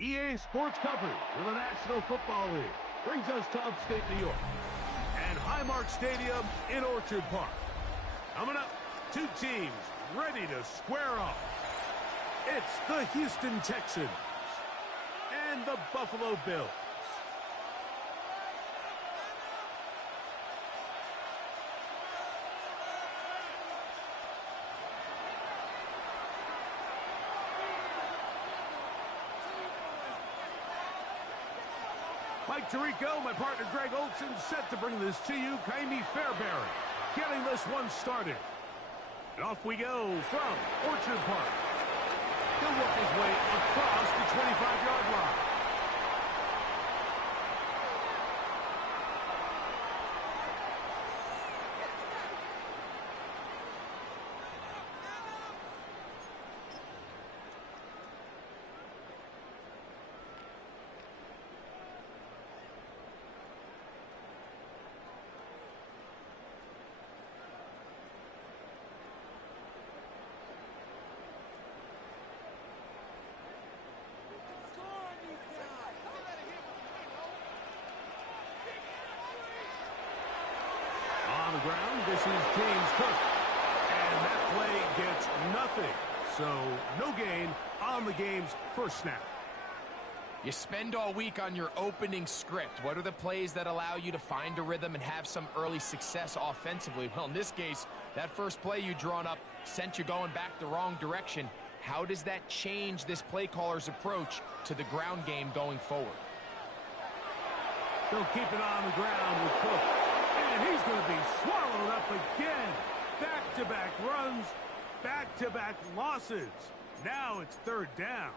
EA Sports coverage of the National Football League brings us to upstate New York and Highmark Stadium in Orchard Park. Coming up, two teams ready to square off. It's the Houston Texans and the Buffalo Bills. Mike Tirico, my partner Greg Olson, set to bring this to you. Kaimi Fairbairn getting this one started. And off we go from Orchard Park. He'll work his way across the 25-yard line. On the ground, this is James Cook. And that play gets nothing. So, no gain on the game's first snap. You spend all week on your opening script. What are the plays that allow you to find a rhythm and have some early success offensively? Well, in this case, that first play you drawn up sent you going back the wrong direction. How does that change this play caller's approach to the ground game going forward? They'll keep it on the ground with Cook. And he's going to be swallowed up again. Back-to-back runs, back-to-back losses. Now it's third down.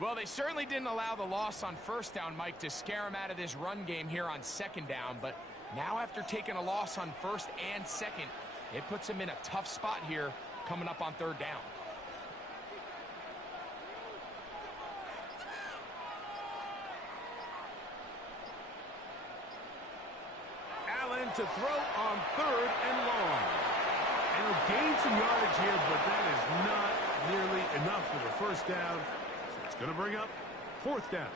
Well, they certainly didn't allow the loss on first down, Mike, to scare him out of this run game here on second down. But now after taking a loss on first and second, it puts him in a tough spot here coming up on third down. Allen to throw on third and long. And he'll gain some yardage here, but that is not nearly enough for the first down. So it's going to bring up fourth down.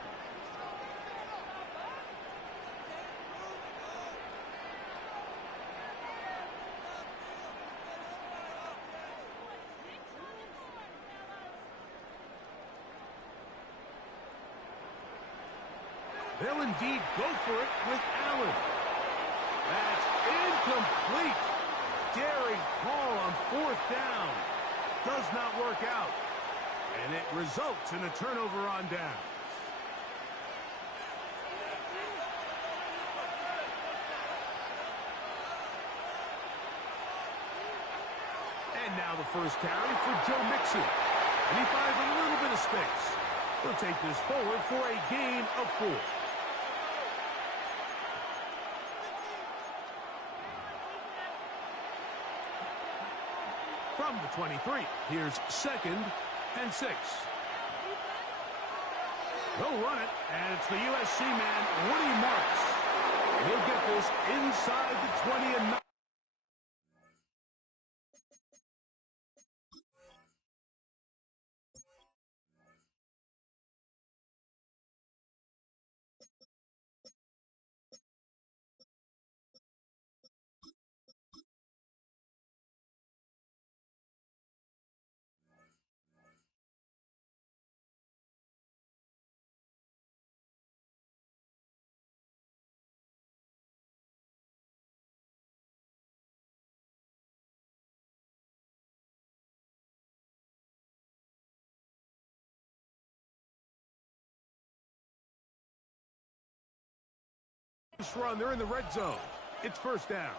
They'll indeed go for it with Allen. That's incomplete. Daring call on fourth down. Does not work out. And it results in a turnover on downs. And now the first carry for Joe Mixon. And he finds a little bit of space. He'll take this forward for a gain of 4. From the 23, here's 2nd and 6. They'll run it, and it's the USC man, Woody Marks. He'll get this inside the 20 and 9. Run, they're in the red zone. It's first down.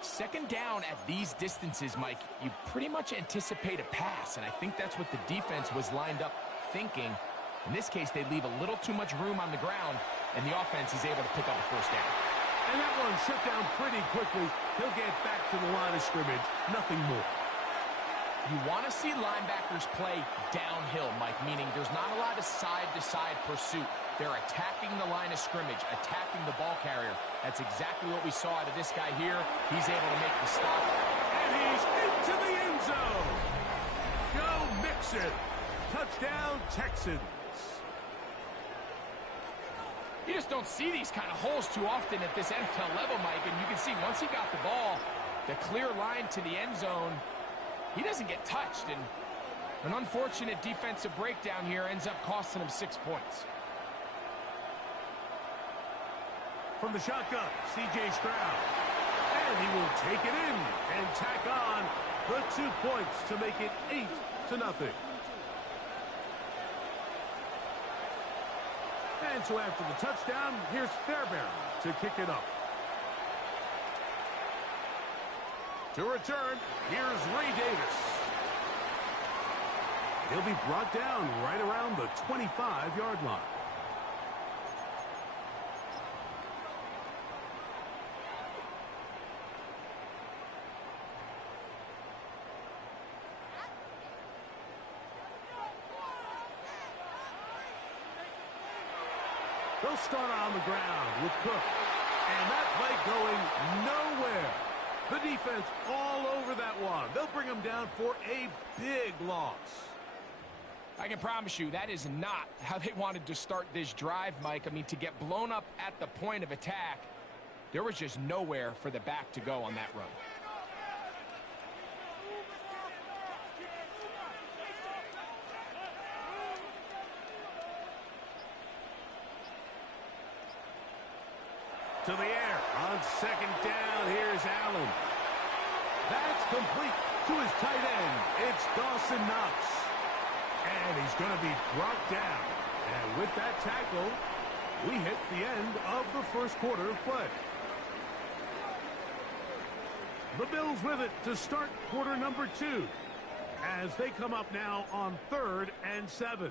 Second down at these distances, Mike, you pretty much anticipate a pass, and I think that's what the defense was lined up thinking. In this case, they leave a little too much room on the ground, and the offense is able to pick up a first down. And that one shut down pretty quickly. He'll get back to the line of scrimmage. Nothing more. You want to see linebackers play downhill, Mike, meaning there's not a lot of side-to-side pursuit. They're attacking the line of scrimmage, attacking the ball carrier. That's exactly what we saw out of this guy here. He's able to make the stop. And he's into the end zone. Joe Mixon Touchdown, Texans. You just don't see these kind of holes too often at this NFL level, Mike, and you can see once he got the ball, the clear line to the end zone, he doesn't get touched, and an unfortunate defensive breakdown here ends up costing him 6 points. From the shotgun, C.J. Stroud. And he will take it in and tack on the 2 points to make it 8-0. And so after the touchdown, here's Fairbairn to kick it up. To return, here's Ray Davis. He'll be brought down right around the 25-yard line. They'll start on the ground with Cook. And that play going nowhere. The defense all over that one. They'll bring him down for a big loss. I can promise you that is not how they wanted to start this drive, Mike. I mean, to get blown up at the point of attack, there was just nowhere for the back to go on that run. To the air on second down. Here's Allen. That's complete to his tight end. It's Dawson Knox. And he's going to be brought down. And with that tackle, we hit the end of the first quarter of play. The Bills with it to start quarter number 2 as they come up now on 3rd and 7.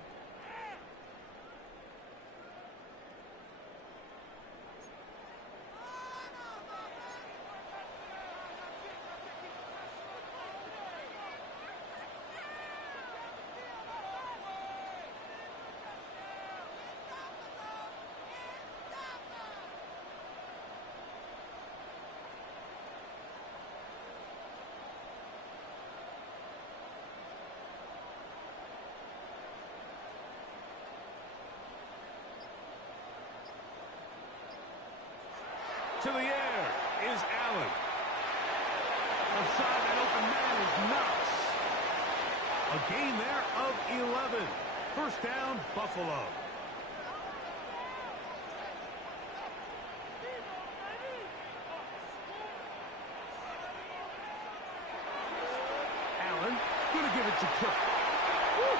To the air is Allen. Outside that open man is Knox. A gain there of 11. First down, Buffalo. Allen going to give it to Cook. Woo!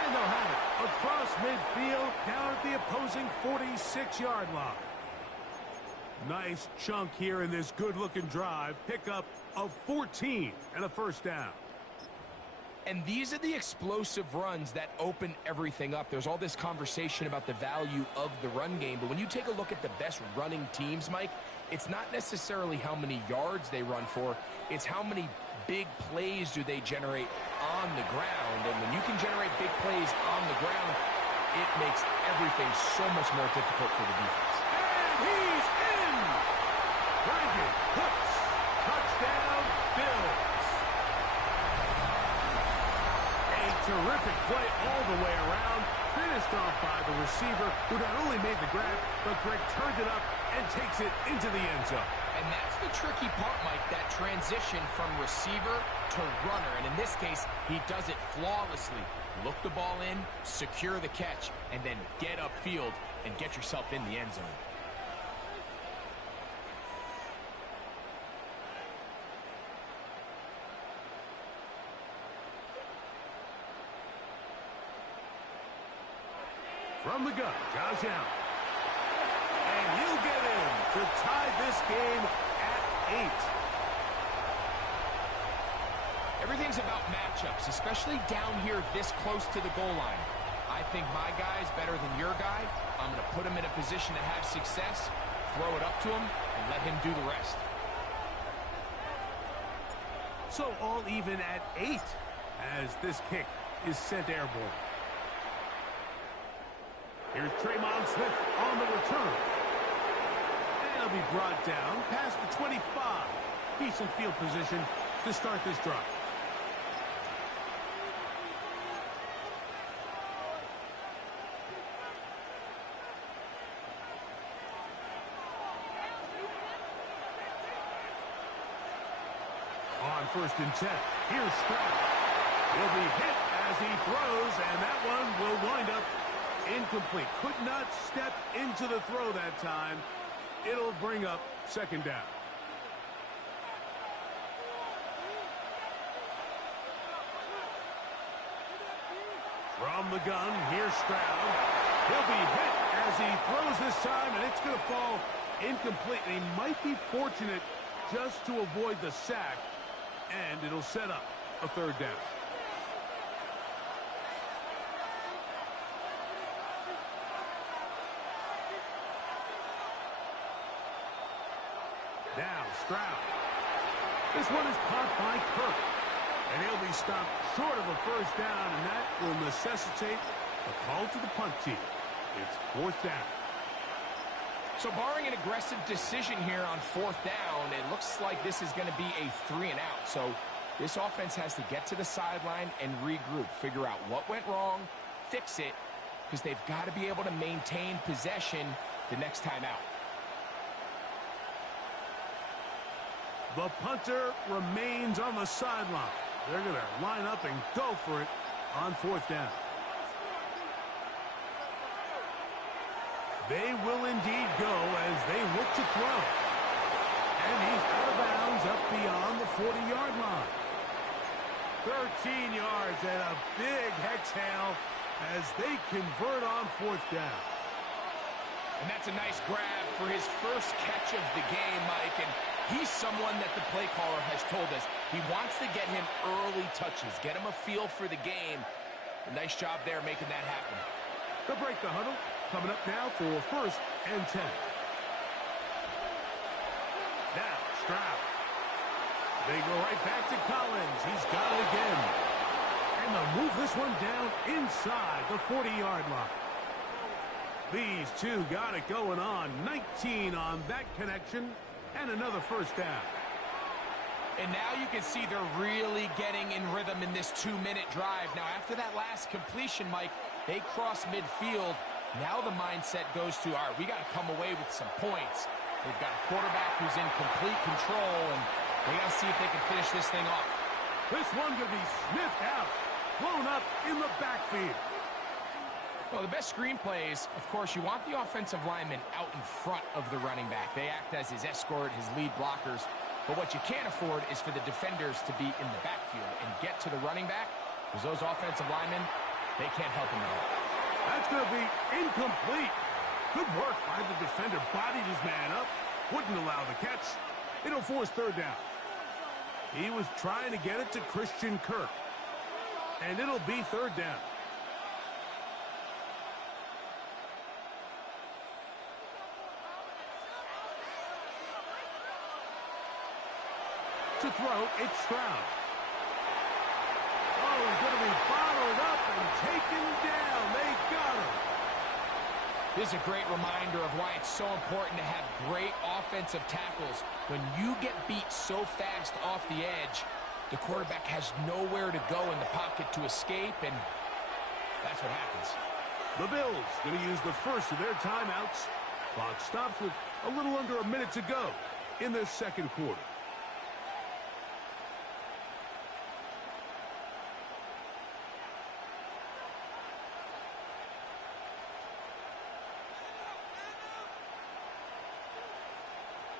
And they'll have it across midfield down at the opposing 46-yard line. Nice chunk here in this good-looking drive. Pickup of 14 and a first down. And these are the explosive runs that open everything up. There's all this conversation about the value of the run game, but when you take a look at the best running teams, Mike, it's not necessarily how many yards they run for, it's how many big plays do they generate on the ground. And when you can generate big plays on the ground, it makes everything so much more difficult for the defense. And he's in! Brandon Cooks, touchdown, Bills. A terrific play all the way around, finished off by the receiver, who not only made the grab, but Greg turned it up and takes it into the end zone. And that's the tricky part, Mike, that transition from receiver to runner. And in this case, he does it flawlessly. Look the ball in, secure the catch, and then get upfield and get yourself in the end zone. From the gun, Josh Allen. And he'll get in to tie this game at 8. Everything's about matchups, especially down here this close to the goal line. I think my guy's better than your guy. I'm going to put him in a position to have success, throw it up to him, and let him do the rest. So all even at 8 as this kick is sent airborne. Here's Traymon Smith on the return. And he'll be brought down past the 25. Decent field position to start this drive. first and 10. Here's Stroud. He'll be hit as he throws, and that one will wind up incomplete. Could not step into the throw that time. It'll bring up second down. From the gun, here's Stroud. He'll be hit as he throws this time, and it's going to fall incomplete. And he might be fortunate just to avoid the sack, and it'll set up a third down. Now, Stroud. This one is caught by Kirk. And he'll be stopped short of a first down, and that will necessitate a call to the punt team. It's fourth down. So barring an aggressive decision here on fourth down, it looks like this is going to be a 3-and-out. So this offense has to get to the sideline and regroup, figure out what went wrong, fix it, because they've got to be able to maintain possession the next time out. The punter remains on the sideline. They're going to line up and go for it on fourth down. They will indeed go as they look to throw. And he's out of bounds up beyond the 40-yard line. 13 yards and a big exhale as they convert on fourth down. And that's a nice grab for his first catch of the game, Mike. And he's someone that the play caller has told us he wants to get him early touches, get him a feel for the game. A nice job there making that happen. They'll break the huddle. Coming up now for first and 10. Now, Stroud. They go right back to Collins. He's got it again. And they'll move this one down inside the 40-yard line. These two got it going on. 19 on that connection. And another first down. And now you can see they're really getting in rhythm in this 2-minute drive. Now, after that last completion, Mike, they cross midfield. Now the mindset goes to, all right, we got to come away with some points. They've got a quarterback who's in complete control, and they got to see if they can finish this thing off. This one going to be sniffed out, blown up in the backfield. Well, the best screen plays, of course, you want the offensive lineman out in front of the running back. They act as his escort, his lead blockers. But what you can't afford is for the defenders to be in the backfield and get to the running back, because those offensive linemen, they can't help him at all. That's going to be incomplete. Good work by the defender. Bodied his man up. Wouldn't allow the catch. It'll force third down. He was trying to get it to Christian Kirk. And it'll be third down. To throw, it's Stroud. Oh, he's going to be bottled up and taken down. They got him. This is a great reminder of why it's so important to have great offensive tackles. When you get beat so fast off the edge, the quarterback has nowhere to go in the pocket to escape, and that's what happens. The Bills going to use the first of their timeouts. Clock stops with a little under a minute to go in this second quarter.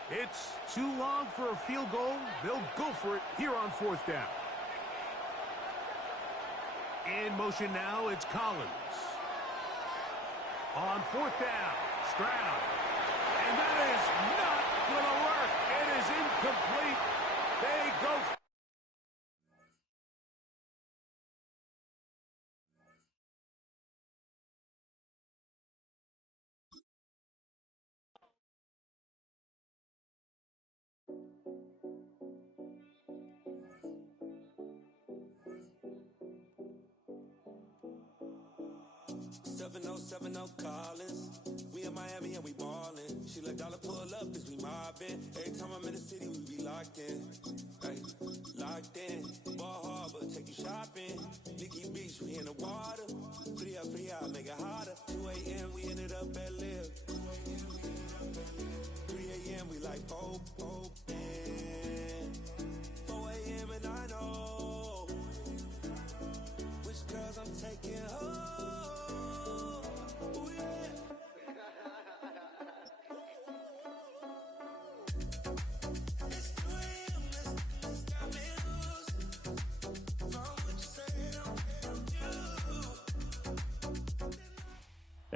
It's too long for a field goal. They'll go for it here on fourth down. In motion now, it's Collins. On fourth down, Stroud. And that is not going to work. It is incomplete. They go for it. 7070 Collins. We in Miami and we ballin'. She let dollar pull up as we mobbin'. Every time I'm in the city, we be locked in. Ay, locked in. Ball Harbor, take you shopping. Nikki Beach, we in the water. Free up, make it harder. 2 a.m. we ended up at Live. 3 a.m. we like Pope, and 4 a.m. and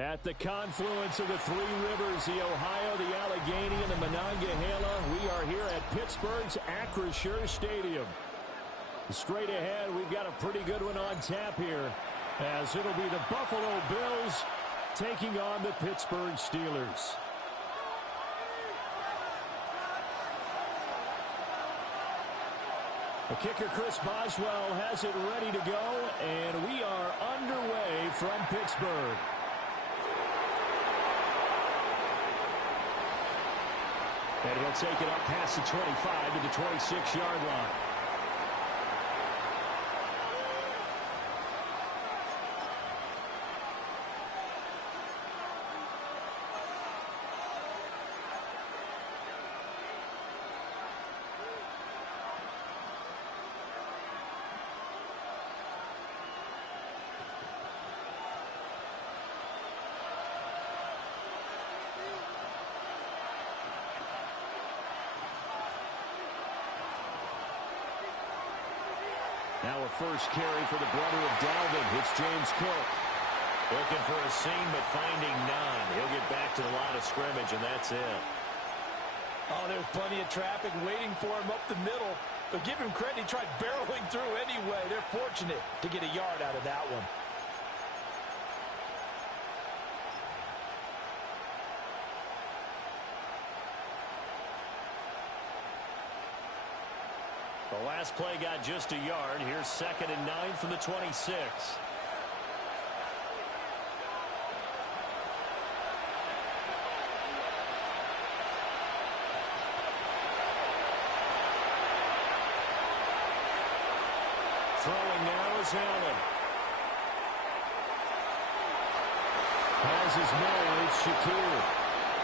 At the confluence of the three rivers, the Ohio, the Allegheny, and the Monongahela, we are here at Pittsburgh's Acrisure Stadium. Straight ahead, we've got a pretty good one on tap here, as it'll be the Buffalo Bills taking on the Pittsburgh Steelers. The kicker, Chris Boswell, has it ready to go, and we are underway from Pittsburgh. And he'll take it up past the 25 to the 26-yard line. Now a first carry for the brother of Dalvin. It's James Cook. Looking for a seam, but finding none. He'll get back to the line of scrimmage, and that's it. Oh, there's plenty of traffic waiting for him up the middle. But give him credit, he tried barreling through anyway. They're fortunate to get a yard out of that one. The last play got just a yard. Here's 2nd and 9 from the 26. Throwing now is Allen. Has his man, it's Shakir.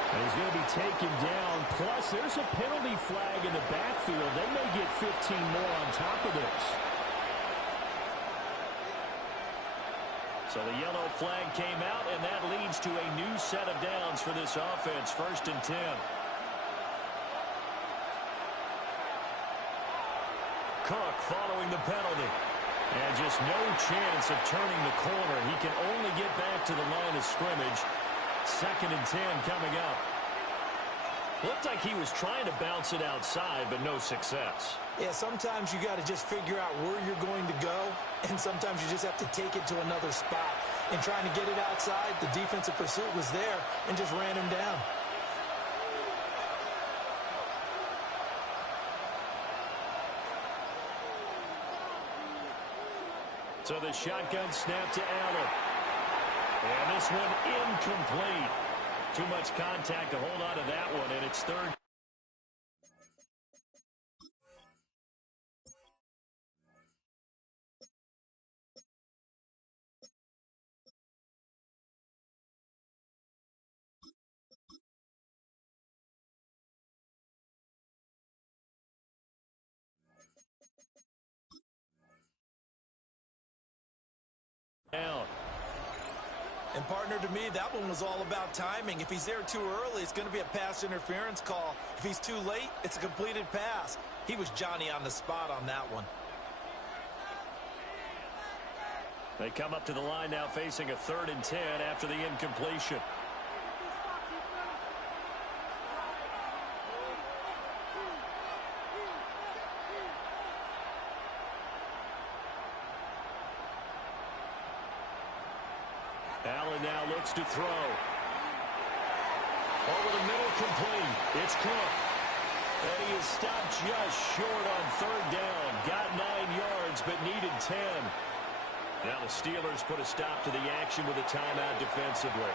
And he's going to be taken down. Plus, there's a penalty flag in the backfield. They may get 15 more on top of this. So the yellow flag came out, and that leads to a new set of downs for this offense. 1st and 10. Cook following the penalty. And just no chance of turning the corner. He can only get back to the line of scrimmage. 2nd and 10 coming up. Looked like he was trying to bounce it outside, but no success. Yeah, sometimes you got to just figure out where you're going to go, and sometimes you just have to take it to another spot. And trying to get it outside, the defensive pursuit was there and just ran him down. So the shotgun snap to Allen. And this one incomplete. Too much contact to hold on to that one, and it's 3rd. Down. And partner, to me, that one was all about timing. If he's there too early, it's going to be a pass interference call. If he's too late, it's a completed pass. He was Johnny on the spot on that one. They come up to the line now facing a 3rd and 10 after the incompletion. Allen now looks to throw. Over the middle, complete. It's Cook. And he is stopped just short on 3rd down. Got 9 yards, but needed 10. Now the Steelers put a stop to the action with a timeout defensively.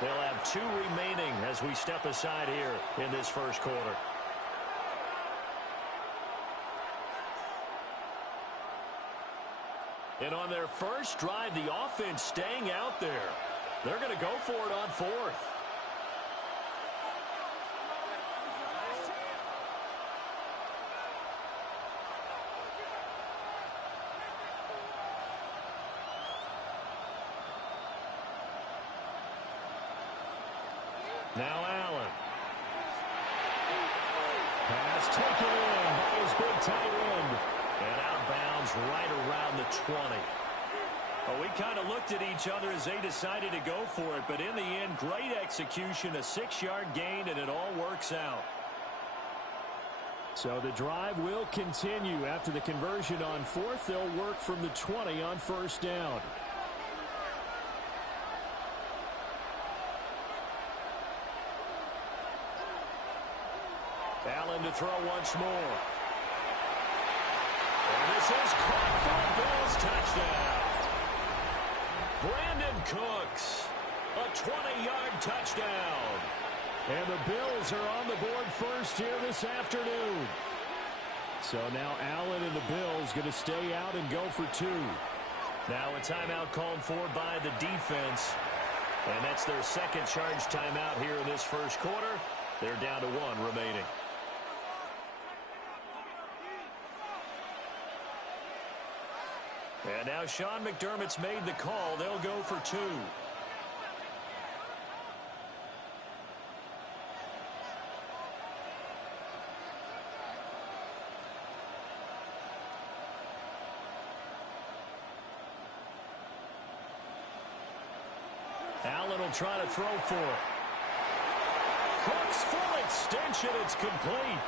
They'll have 2 remaining as we step aside here in this first quarter. And on their first drive, the offense staying out there. They're going to go for it on 4th. Now Allen. Pass taken in by his big tight end. And out of bounds right around the 20. Well, we kind of looked at each other as they decided to go for it, but in the end, great execution, a 6-yard gain, and it all works out. So the drive will continue. After the conversion on fourth, they'll work from the 20 on first down. Allen to throw once more. And this is caught for a Bills touchdown. Brandon Cooks, a 20-yard touchdown. And the Bills are on the board first here this afternoon. So now Allen and the Bills going to stay out and go for 2. Now a timeout called for by the defense. And that's their second charge timeout here in this first quarter. They're down to 1 remaining. And now Sean McDermott's made the call. They'll go for 2. Allen will try to throw for it. Cooks full extension. It's complete.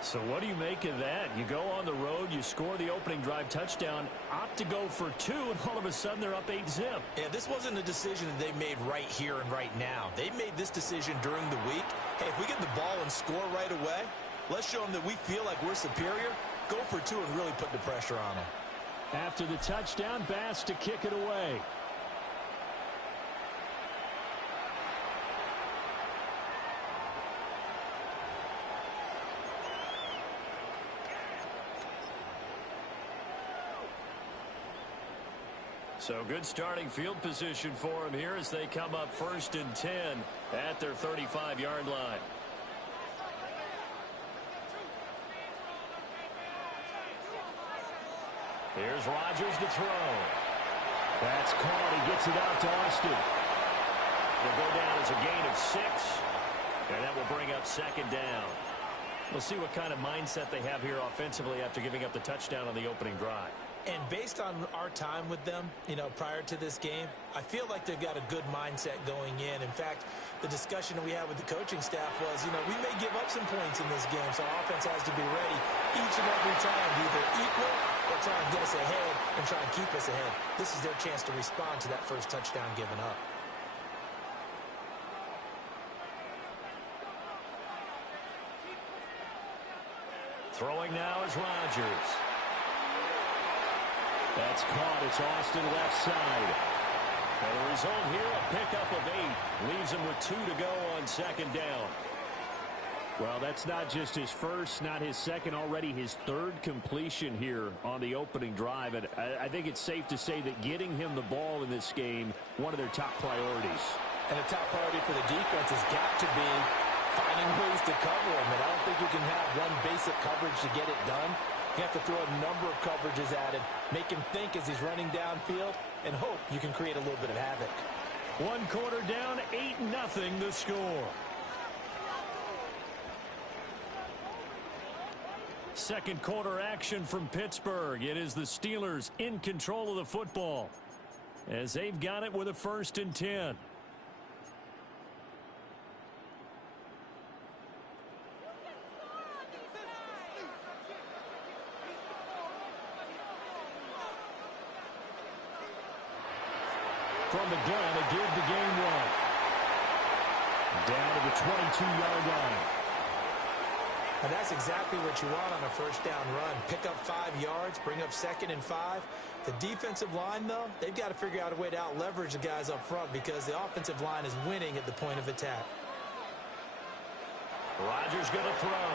So what do you make of that? You go on the road, you score the opening drive touchdown, opt to go for 2, and all of a sudden they're up 8-zip. Yeah, this wasn't a decision that they made right here and right now. They made this decision during the week. Hey, if we get the ball and score right away, let's show them that we feel like we're superior. Go for 2 and really put the pressure on them. After the touchdown, Bass to kick it away. So good starting field position for him here as they come up 1st and 10 at their 35-yard line. Here's Rodgers to throw. That's caught. He gets it out to Austin. It'll go down as a gain of 6, and that will bring up 2nd down. We'll see what kind of mindset they have here offensively after giving up the touchdown on the opening drive. And based on our time with them, prior to this game, I feel like they've got a good mindset going in. In fact, the discussion that we had with the coaching staff was, we may give up some points in this game, so our offense has to be ready each and every time to either equal or try and get us ahead and try and keep us ahead. This is their chance to respond to that first touchdown given up. Throwing now is Rodgers. That's caught. It's Austin left side. And the result here, a pickup of 8. Leaves him with 2 to go on 2nd down. Well, that's not just his first, not his second, already his 3rd completion here on the opening drive. And I think it's safe to say that getting him the ball in this game, one of their top priorities. And a top priority for the defense has got to be finding ways to cover him. And I don't think you can have one basic coverage to get it done. You have to throw a number of coverages at him, make him think as he's running downfield, and hope you can create a little bit of havoc. 1 quarter down, 8-0 the score. Second quarter action from Pittsburgh. It is the Steelers in control of the football as they've got it with a 1st and 10. From the gun, a give the game run. Down to the 22-yard line. And that's exactly what you want on a first down run. Pick up 5 yards, bring up 2nd and 5. The defensive line, though, they've got to figure out a way to out-leverage the guys up front because the offensive line is winning at the point of attack. Rodgers going to throw.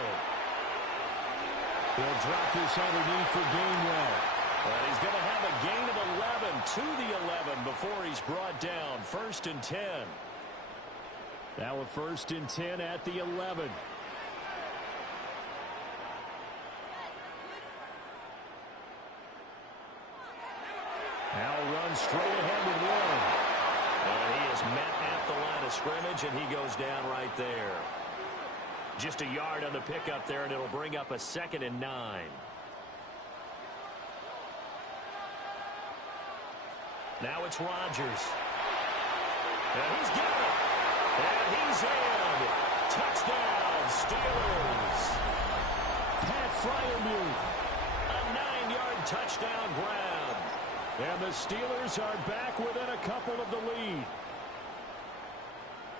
He'll drop this underneath for Gainwell. And he's going to have a gain of 11 to the 11 before he's brought down. 1st and 10. Now a 1st and 10 at the 11. Now runs straight ahead with 1. And he is met at the line of scrimmage, and he goes down right there. Just a yard on the pickup there, and it'll bring up a 2nd and 9. Now it's Rodgers. And he's got it. And he's in. Touchdown, Steelers. Pat Fryermuth. A 9-yard touchdown grab. And the Steelers are back within a couple of the lead.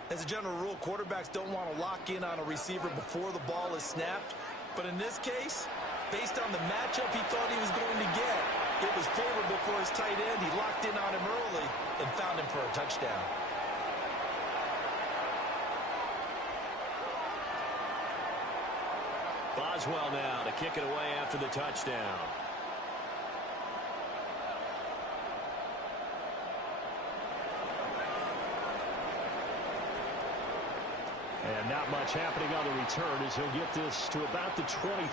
As a general rule, quarterbacks don't want to lock in on a receiver before the ball is snapped. But in this case, based on the matchup he thought he was going to get, it was favorable for his tight end. He locked in on him early and found him for a touchdown. Boswell now to kick it away after the touchdown. And not much happening on the return as he'll get this to about the 23.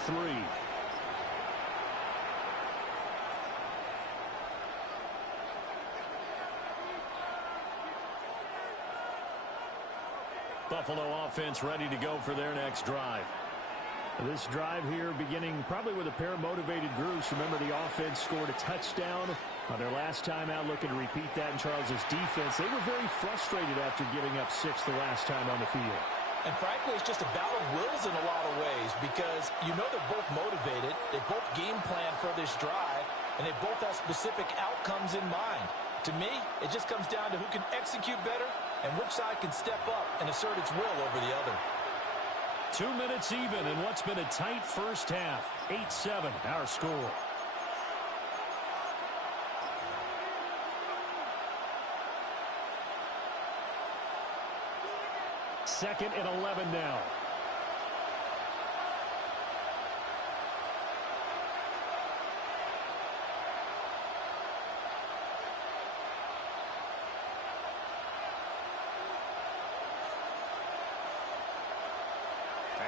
Buffalo offense ready to go for their next drive. This drive here beginning probably with a pair of motivated groups. Remember, the offense scored a touchdown on their last time out, looking to repeat that in Charles's defense. They were very frustrated after giving up 6 the last time on the field. And frankly, it's just a battle of wills in a lot of ways because you know they're both motivated. They both game plan for this drive, and they both have specific outcomes in mind. To me, it just comes down to who can execute better and which side can step up and assert its will over the other. 2 minutes even in what's been a tight first half. 8-7 our score. Second and 11 now.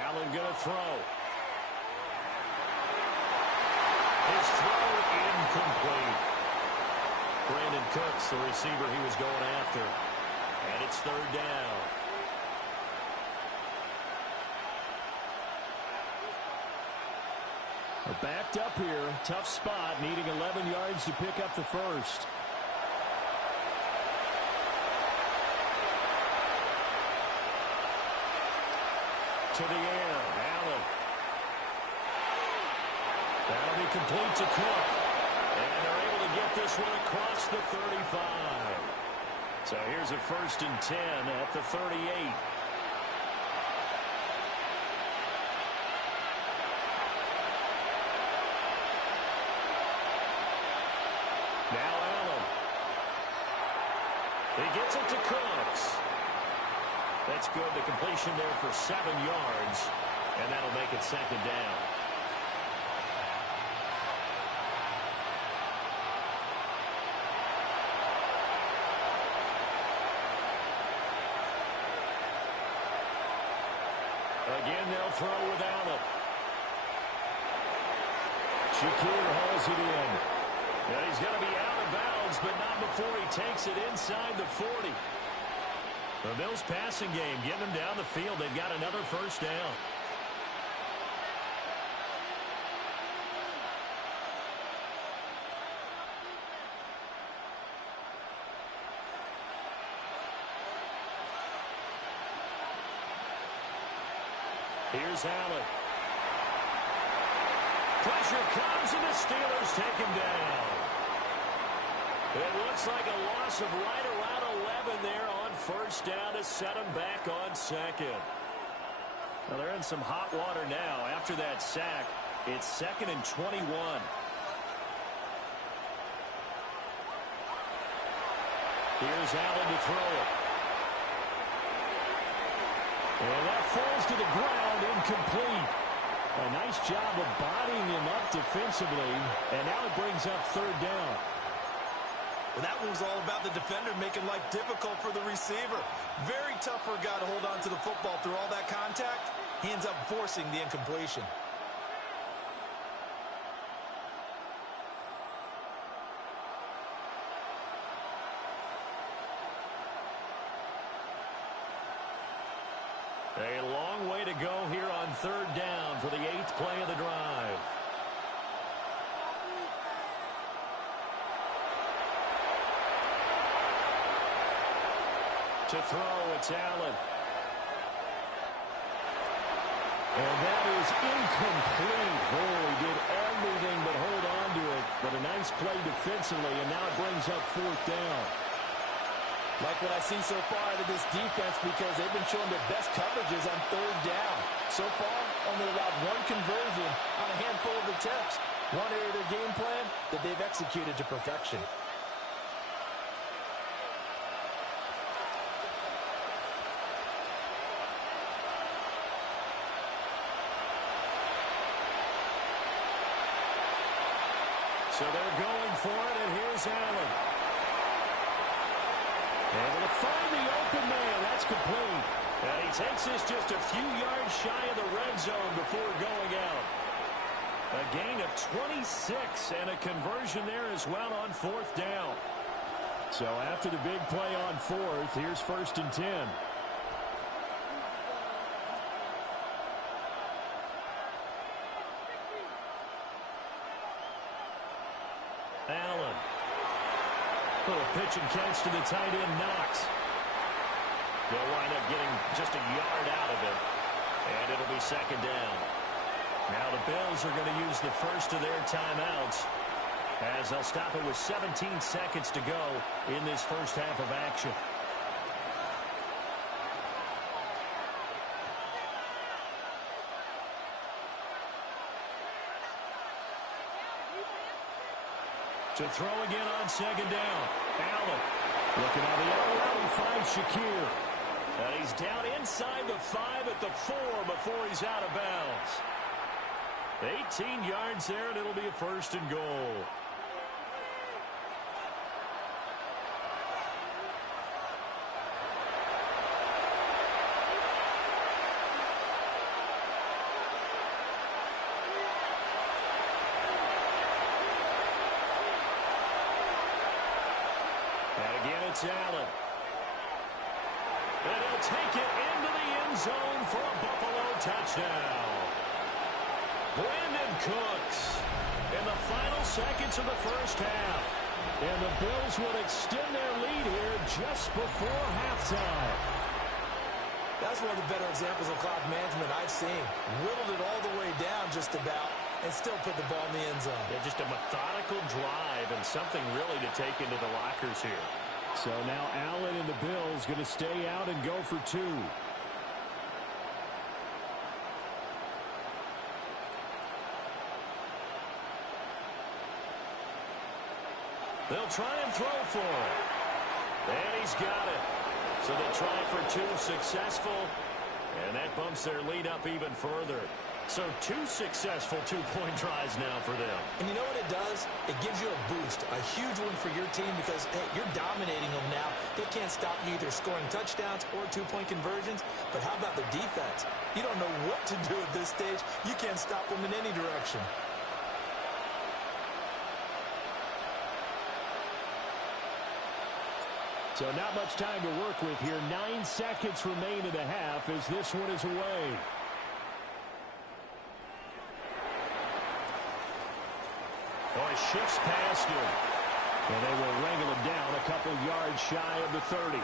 Allen going to throw. His throw incomplete. Brandon Cooks, the receiver he was going after. And it's third down. They're backed up here. Tough spot, needing 11 yards to pick up the first. To the air, Allen. That'll be complete to Cook. And they're able to get this one across the 35. So here's a 1st and 10 at the 38. Now Allen. He gets it to Cooks. That's good. The completion there for 7 yards. And that'll make it second down. Again, they'll throw with Allen. Shakir hauls it in. And he's going to be out of bounds, but not before he takes it inside the 40. The Bills passing game, getting them down the field. They've got another first down. Here's Allen. Pressure comes, and the Steelers take him down. It looks like a loss of right around 11 there on first down to set them back on second. Well, they're in some hot water now. After that sack, it's 2nd and 21. Here's Allen to throw it. And that falls to the ground, incomplete. A nice job of bodying him up defensively, and now it brings up third down. Well, that one was all about the defender making life difficult for the receiver. Very tough for a guy to hold on to the football through all that contact. He ends up forcing the incompletion. A long way to go here on third down for the 8th play of the drive. To throw, it's Allen. And that is incomplete. Oh, he did everything but hold on to it. But a nice play defensively, and now it brings up fourth down. Like what I've seen so far out of this defense, because they've been showing their best coverages on third down. So far, only allowed one conversion on a handful of attempts. One area of their game plan that they've executed to perfection. So they're going for it, and here's Allen. Able to find the open man. That's complete. And he takes this just a few yards shy of the red zone before going out. A gain of 26 and a conversion there as well on fourth down. So after the big play on fourth, here's 1st and 10. Allen. Little pitch and catch to the tight end, Knox. They'll wind up getting just a yard out of it. And it'll be 2nd down. Now the Bills are going to use the first of their timeouts as they'll stop it with 17 seconds to go in this first half of action. To throw again on 2nd down. Allen. Looking on the other route, he finds Shakir. And he's down inside the 5 at the 4 before he's out of bounds. 18 yards there, and it'll be a 1st and goal. And again, it's Allen. And he'll take it into the end zone for a Buffalo touchdown. Brandon Cooks in the final seconds of the first half. And the Bills will extend their lead here just before halftime. That's one of the better examples of clock management I've seen. Whittled it all the way down just about and still put the ball in the end zone. Yeah, just a methodical drive and something really to take into the lockers here. So now Allen and the Bills going to stay out and go for 2. They'll try and throw for it. And he's got it. So they try for 2, successful. And that bumps their lead up even further. So 2 successful two-point tries now for them. And you know what it does? It gives you a boost, a huge one for your team because, hey, you're dominating them now. They can't stop you either scoring touchdowns or two-point conversions. But how about the defense? You don't know what to do at this stage. You can't stop them in any direction. So not much time to work with here. 9 seconds remain in the half as this one is away. Oh, he shifts past him. And they will wrangle him down a couple yards shy of the 30.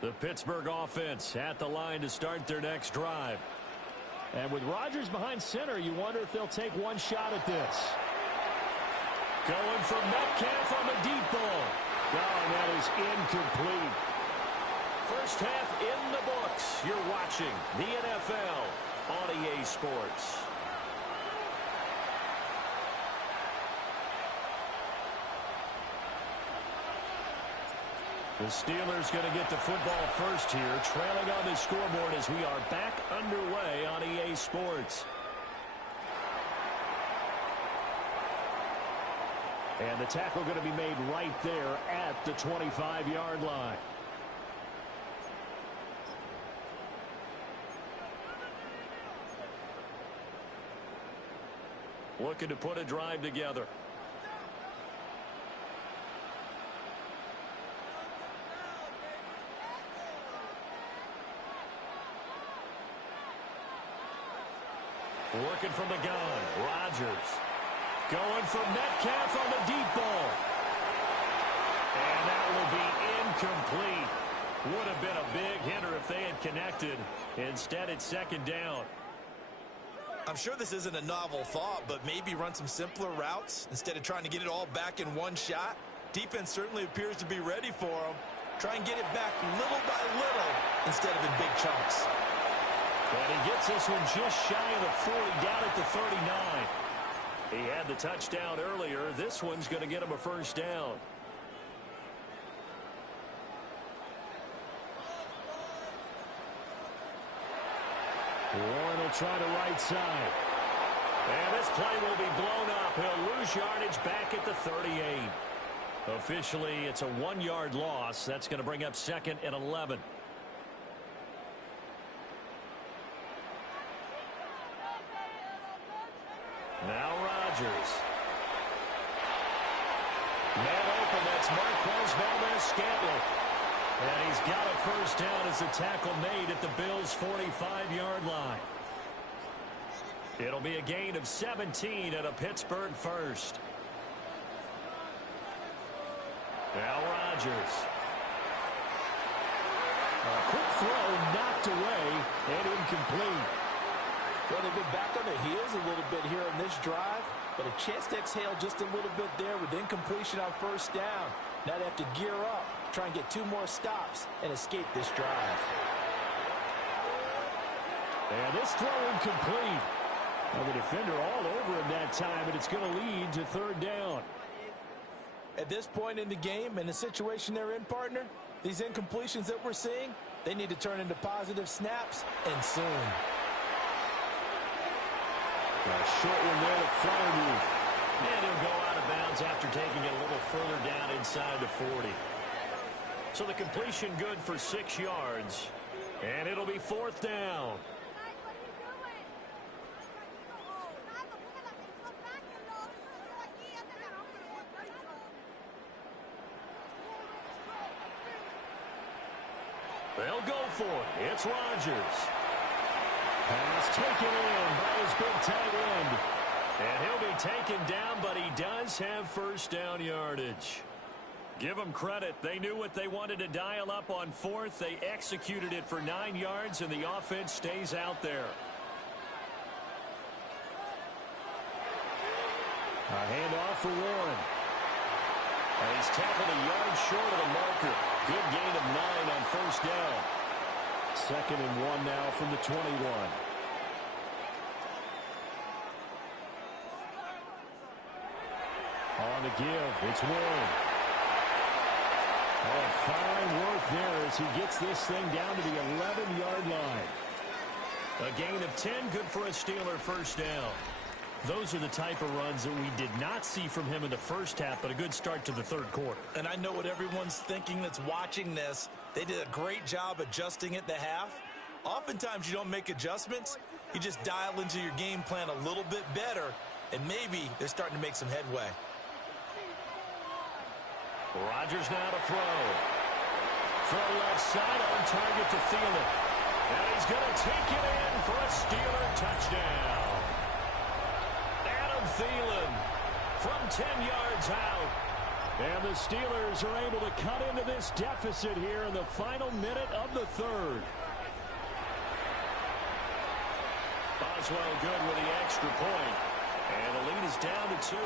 The Pittsburgh offense at the line to start their next drive. And with Rodgers behind center, you wonder if they'll take one shot at this. Going for Metcalf on the deep ball. Oh, and that is incomplete. First half in the books. You're watching the NFL on EA Sports. The Steelers going to get the football first here, trailing on the scoreboard as we are back underway on EA Sports. And the tackle going to be made right there at the 25-yard line. Looking to put a drive together. Working from the gun. Rodgers. Going for Metcalf on the deep ball. And that will be incomplete. Would have been a big hitter if they had connected. Instead, it's second down. I'm sure this isn't a novel thought, but maybe run some simpler routes instead of trying to get it all back in one shot. Defense certainly appears to be ready for them. Try and get it back little by little instead of in big chunks. And he gets this one just shy of the 40, down at the 39. He had the touchdown earlier. This one's going to get him a first down. Warren will try the right side. And this play will be blown up. He'll lose yardage back at the 38. Officially, it's a 1-yard loss. That's going to bring up second and 11. Now Rodgers. Man open, that's Marquez Valdez-Scantling. And he's got a first down as the tackle made at the Bills' 45-yard line. It'll be a gain of 17 and a Pittsburgh first. Now Rodgers. A quick throw knocked away and incomplete. Well, they've been back on their heels a little bit here on this drive, but a chance to exhale just a little bit there with incompletion on first down. Now they have to gear up, try and get 2 more stops, and escape this drive. And this throw incomplete. Well, the defender all over him that time, and it's going to lead to third down. At this point in the game, in the situation they're in, partner, these incompletions that we're seeing, they need to turn into positive snaps, and soon. A short one there to Freiermuth. And he'll go out of bounds after taking it a little further down inside the 40. So the completion good for 6 yards. And it'll be fourth down. They'll go for it. It's Rodgers. Pass taken in by his big tight end. And he'll be taken down, but he does have first down yardage. Give them credit. They knew what they wanted to dial up on fourth. They executed it for 9 yards, and the offense stays out there. A handoff for Warren. And he's tackled a yard short of the marker. Good gain of 9 on first down. Second and 1 now from the 21. On the give, it's Warren. Oh, fine work there as he gets this thing down to the 11-yard line. A gain of 10, good for a Steeler first down. Those are the type of runs that we did not see from him in the first half, but a good start to the third quarter. And I know what everyone's thinking that's watching this. They did a great job adjusting at the half. Oftentimes you don't make adjustments. You just dial into your game plan a little bit better, and maybe they're starting to make some headway. Rodgers now to throw. Throw left side on target to Thielen. And he's going to take it in for a Steeler touchdown. Adam Thielen from 10 yards out. And the Steelers are able to cut into this deficit here in the final minute of the third. Boswell good with the extra point. And the lead is down to 2.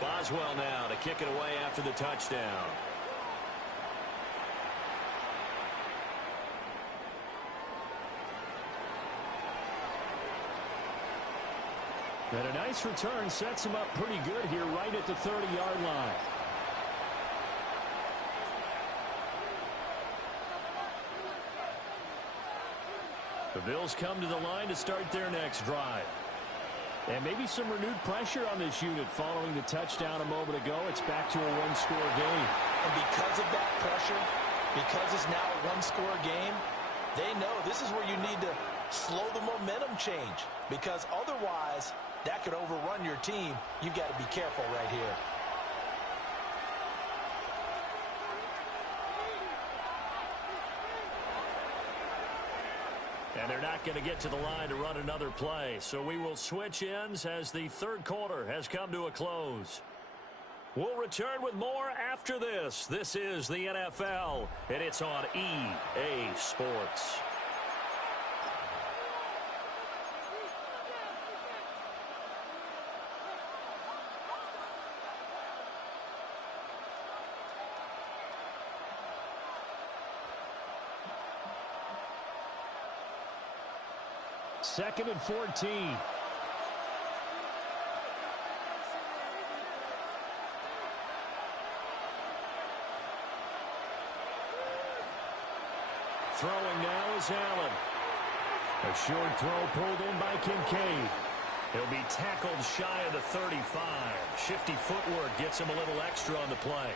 Boswell now to kick it away after the touchdown. And a nice return sets him up pretty good here right at the 30-yard line. The Bills come to the line to start their next drive. And maybe some renewed pressure on this unit following the touchdown a moment ago. It's back to a one-score game. And because of that pressure, because it's now a one-score game, they know this is where you need to slow the momentum change, because otherwise that could overrun your team. You've got to be careful right here. And they're not going to get to the line to run another play. So we will switch ends as the third quarter has come to a close. We'll return with more after this. This is the NFL, and it's on EA Sports. Second and 14. Throwing now is Allen. A short throw pulled in by Kincaid. He'll be tackled shy of the 35. Shifty footwork gets him a little extra on the play.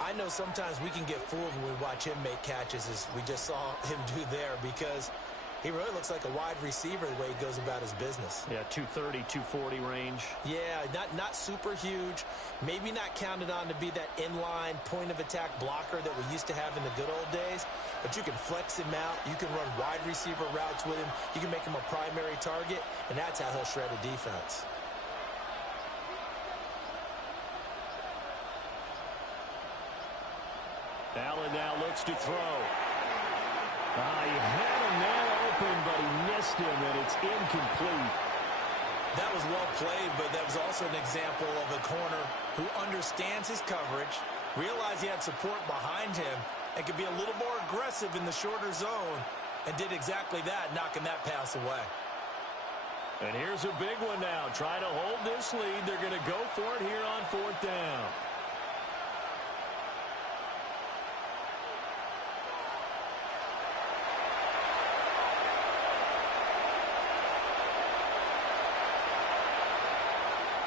I know sometimes we can get fooled when we watch him make catches, as we just saw him do there, because he really looks like a wide receiver the way he goes about his business. Yeah, 230, 240 range. Yeah, not super huge. Maybe not counted on to be that inline point-of-attack blocker that we used to have in the good old days. But you can flex him out. You can run wide receiver routes with him. You can make him a primary target, and that's how he'll shred a defense. Allen now looks to throw. He had a man open, but he missed him, and it's incomplete. That was well played, but that was also an example of a corner who understands his coverage, realized he had support behind him, and could be a little more aggressive in the shorter zone, and did exactly that, knocking that pass away. And here's a big one now. Try to hold this lead. They're going to go for it here on fourth down.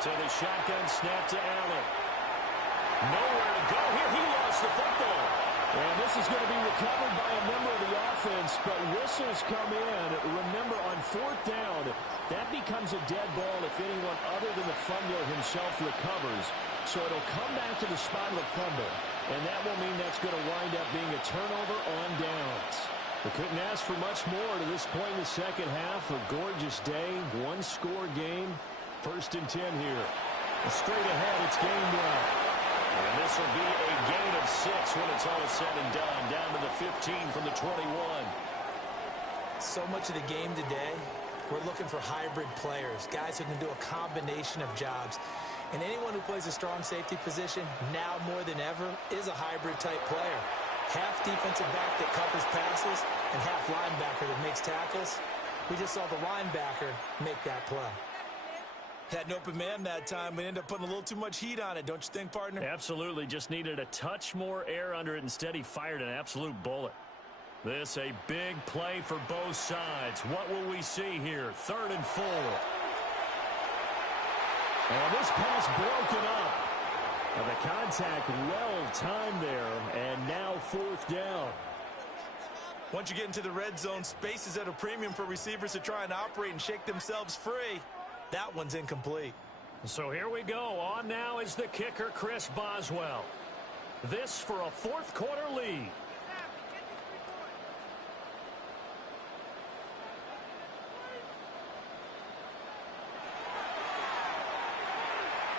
To the shotgun snap to Allen. Nowhere to go here. He lost the football. And this is going to be recovered by a member of the offense, but whistles come in. Remember, on fourth down, that becomes a dead ball if anyone other than the fumbler himself recovers. So it'll come back to the spot of the fumble, and that will mean that's going to wind up being a turnover on downs. We couldn't ask for much more to this point in the second half. A gorgeous day, one-score game. First and 10 here. Straight ahead, it's game one. And this will be a gain of 6 when it's all said and done. Down to the 15 from the 21. So much of the game today, we're looking for hybrid players, guys who can do a combination of jobs. And anyone who plays a strong safety position, now more than ever, is a hybrid-type player. Half defensive back that covers passes and half linebacker that makes tackles. We just saw the linebacker make that play. Had an open man that time, but ended up putting a little too much heat on it, don't you think, partner? Absolutely. Just needed a touch more air under it. Instead, he fired an absolute bullet. This a big play for both sides. What will we see here? 3rd and 4. And this pass broken up. And the contact well timed there, and now 4th down. Once you get into the red zone, space is at a premium for receivers to try and operate and shake themselves free. That one's incomplete. So here we go. On now is the kicker, Chris Boswell. This for a 4th quarter lead.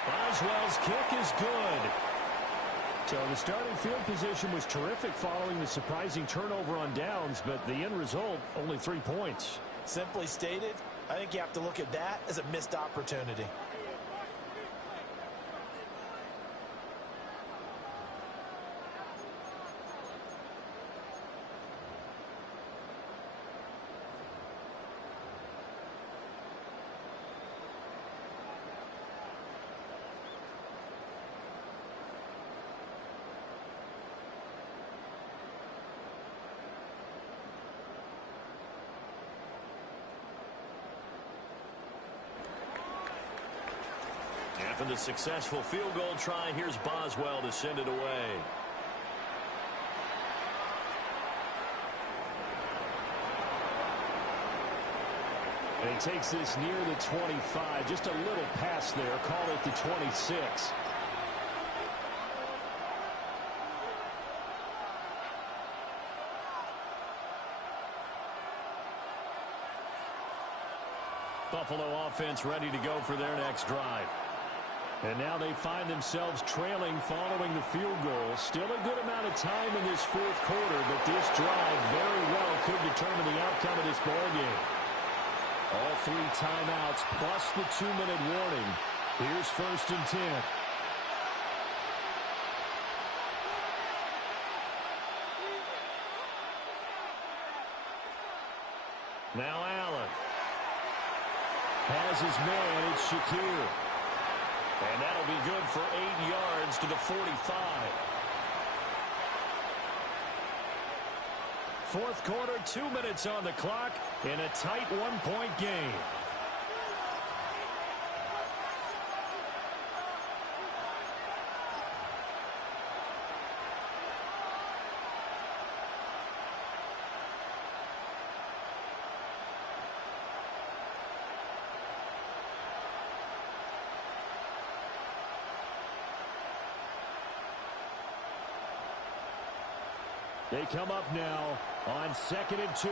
Boswell's kick is good. So the starting field position was terrific following the surprising turnover on downs, but the end result, only 3 points. Simply stated, I think you have to look at that as a missed opportunity. After the successful field goal try, here's Boswell to send it away. And he takes this near the 25. Just a little pass there. Call it the 26. Buffalo offense ready to go for their next drive. And now they find themselves trailing following the field goal. Still a good amount of time in this fourth quarter, but this drive very well could determine the outcome of this ball game. All 3 timeouts plus the 2-minute warning. Here's 1st and 10. Now Allen has his man. It's Shakir. And that'll be good for 8 yards to the 45. Fourth quarter, 2 minutes on the clock in a tight 1-point game. They come up now on 2nd and 2.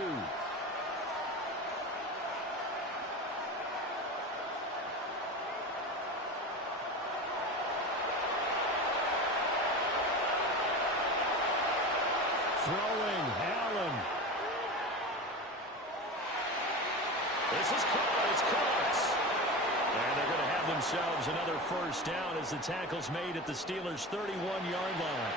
Throwing, Allen. This is caught. It's Cooks. And they're going to have themselves another first down as the tackle's made at the Steelers' 31-yard line.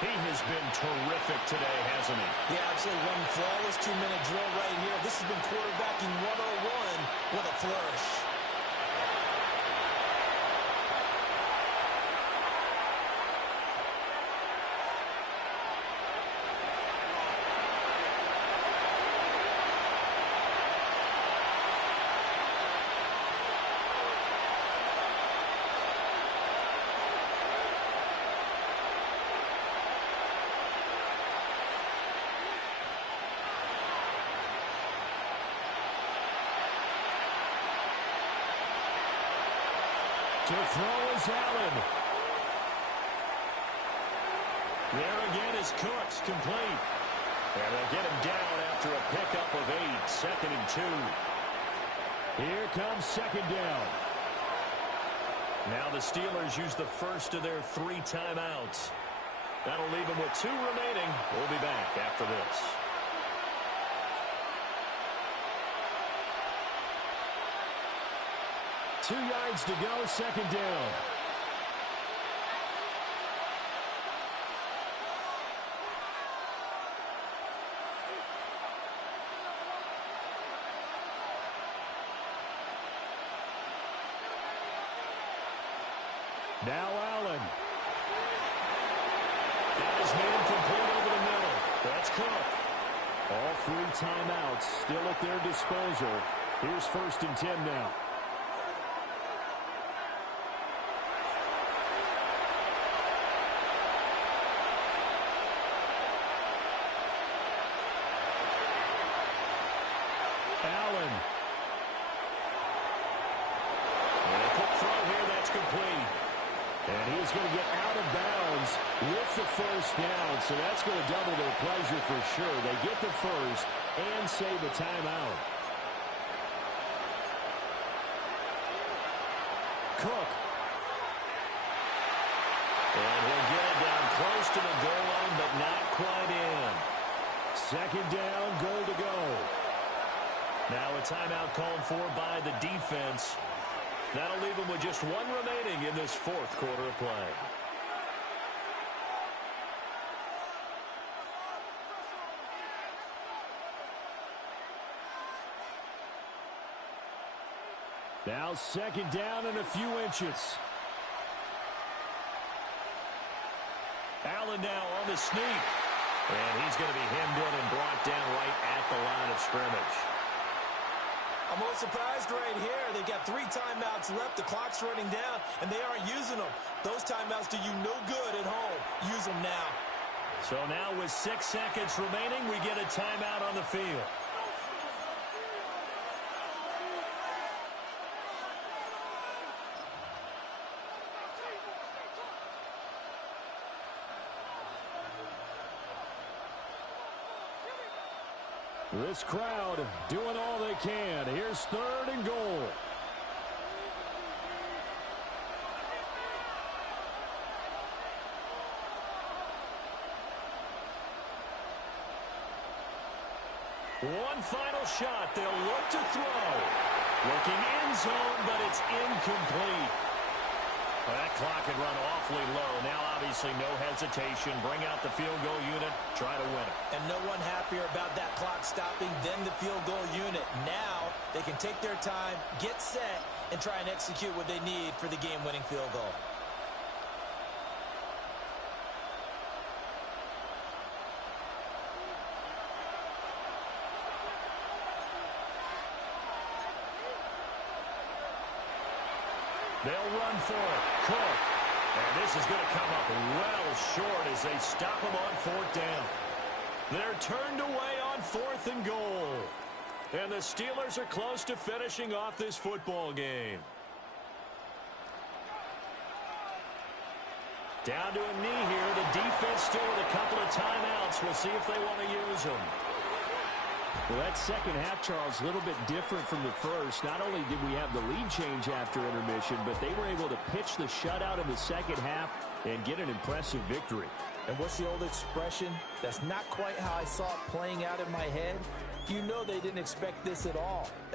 He has been terrific today, hasn't he? Yeah, absolutely. One flawless 2-minute drill right here. This has been quarterbacking 101 with a flourish. To throw is Allen. There again is Cooks, complete. And they'll get him down after a pickup of 8, 2nd and 2. Here comes 2nd down. Now the Steelers use the first of their 3 timeouts. That'll leave them with 2 remaining. We'll be back after this. Two yards to go, 2nd down. Now Allen. That is made complete over the middle. That's Cook. All 3 timeouts still at their disposal. Here's 1st and 10 now. Allen. And a quick throw here, that's complete. And he's going to get out of bounds with the first down, so that's going to double their pleasure for sure. They get the first and save a timeout. Cook. And he'll get it down close to the goal line, but not quite in. 2nd down, goal to go. Now a timeout called for by the defense. That'll leave them with just 1 remaining in this 4th quarter of play. Now 2nd down and a few inches. Allen now on the sneak. And he's going to be hemmed in and brought down right at the line of scrimmage. I'm a little surprised right here. They've got 3 timeouts left. The clock's running down, and they aren't using them. Those timeouts do you no good at home. Use them now. So now with 6 seconds remaining, we get a timeout on the field. This crowd doing all they can. Here's 3rd and goal. One final shot. They'll look to throw. Looking end zone, but it's incomplete. Well, that clock had run awfully low. Now, obviously, no hesitation. Bring out the field goal unit. Try to win it. And no one happier about that clock stopping than the field goal unit. Now they can take their time, get set, and try and execute what they need for the game-winning field goal. They'll run for it. Cook. And this is going to come up well short as they stop him on 4th down. They're turned away on 4th and goal. And the Steelers are close to finishing off this football game. Down to a knee here. The defense still with a couple of timeouts. We'll see if they want to use them. Well, that second half, Charles, a little bit different from the first. Not only did we have the lead change after intermission, but they were able to pitch the shutout in the second half and get an impressive victory. And what's the old expression? That's not quite how I saw it playing out in my head. You know they didn't expect this at all.